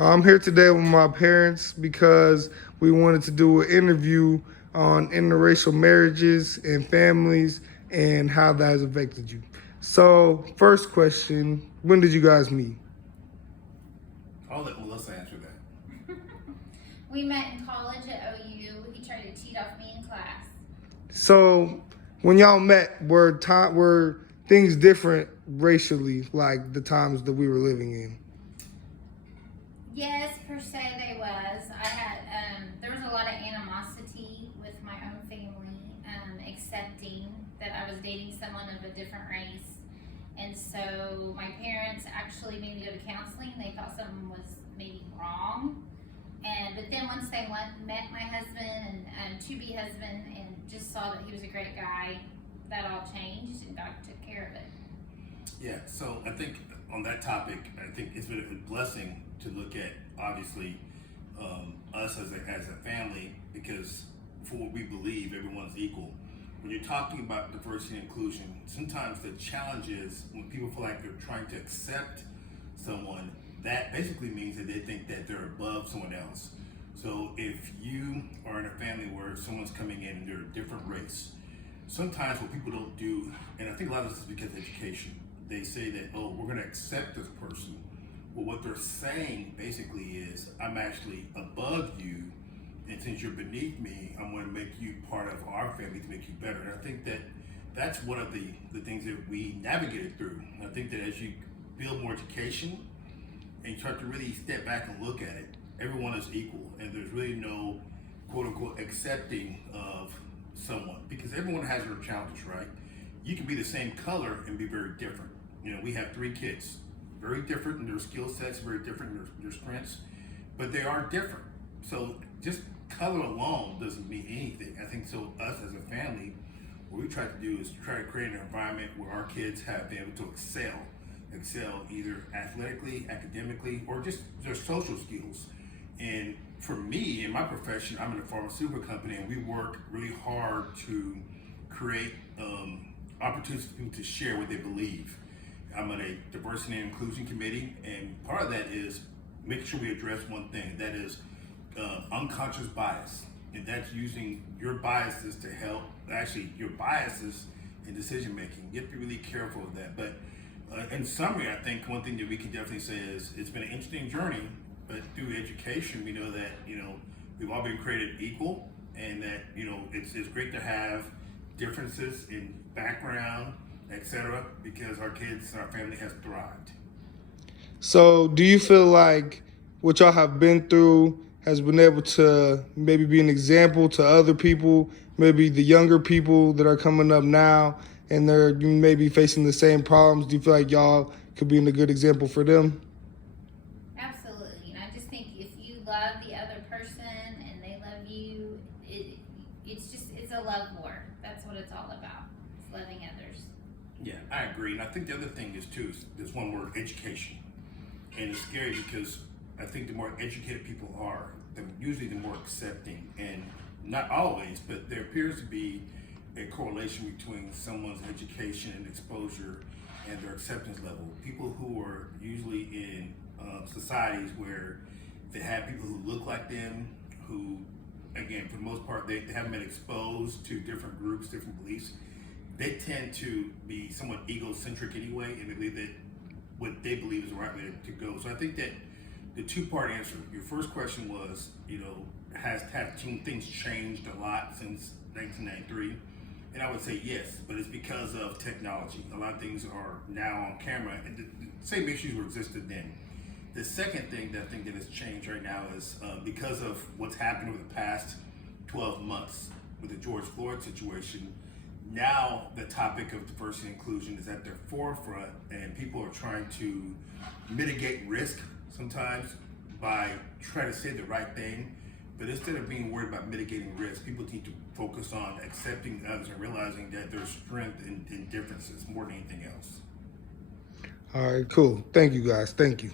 I'm here today with my parents because we wanted to do an interview on interracial marriages and families and how that has affected you. So, first question, when did you guys meet? I'll let Melissa answer that. We met in college at OU. He tried to cheat off me in class. So, when y'all met, were things different racially, like the times that we were living in? Yes, per se they was. There was a lot of animosity with my own family, accepting that I was dating someone of a different race. And so my parents actually made me go to counseling. They thought something was maybe wrong. But then once they met my husband and to-be husband and just saw that he was a great guy, that all changed and God took care of it. Yeah, so I think on that topic, I think it's been a blessing to look at, obviously, us as a family, because for what we believe, everyone's equal. When you're talking about diversity and inclusion, sometimes the challenge is when people feel like they're trying to accept someone, that basically means that they think that they're above someone else. So if you are in a family where someone's coming in and they're a different race, sometimes what people don't do, and I think a lot of this is because of education, they say that, oh, we're gonna accept this person. Well, what they're saying basically is, I'm actually above you, and since you're beneath me, I'm gonna make you part of our family to make you better. And I think that that's one of the things that we navigated through. And I think that as you build more education and you start to really step back and look at it, everyone is equal, and there's really no quote unquote accepting of someone, because everyone has their challenges, right? You can be the same color and be very different. You know, we have 3 kids, very different in their skill sets, very different in their strengths, but they are different. So just color alone doesn't mean anything. I think so us as a family, what we try to do is try to create an environment where our kids have been able to excel either athletically, academically, or just their social skills. And for me, in my profession, I'm in a pharmaceutical company, and we work really hard to create opportunities for people to share what they believe. I'm on a diversity and inclusion committee, and part of that is making sure we address one thing, that is unconscious bias. And that's using your biases to help, actually your biases in decision making. You have to be really careful of that. But in summary, I think one thing that we can definitely say is it's been an interesting journey, but through education, we know that, we've all been created equal, and that, it's great to have differences in background, etc., because our kids and our family has thrived. So, do you feel like what y'all have been through has been able to maybe be an example to other people, maybe the younger people that are coming up now and they're maybe facing the same problems? Do you feel like y'all could be a good example for them? Absolutely. And I just think if you love the other person and they love you, it's a love war. That's what it's all about. It's loving others. Yeah, I agree. And I think the other thing is too, is this one word, education. And it's scary because I think the more educated people are, usually the more accepting. And not always, but there appears to be a correlation between someone's education and exposure and their acceptance level. People who are usually in societies where they have people who look like them, who, again, for the most part, they haven't been exposed to different groups, different beliefs, they tend to be somewhat egocentric anyway, and they believe that what they believe is the right way to go. So I think that the 2-part answer, your first question was, have things changed a lot since 1993? And I would say yes, but it's because of technology. A lot of things are now on camera, and the same issues were existed then. The second thing that I think that has changed right now is because of what's happened over the past 12 months with the George Floyd situation. Now the topic of diversity and inclusion is at their forefront, and people are trying to mitigate risk sometimes by trying to say the right thing. But instead of being worried about mitigating risk, people need to focus on accepting others and realizing that there's strength in differences more than anything else. All right, cool. Thank you guys. Thank you.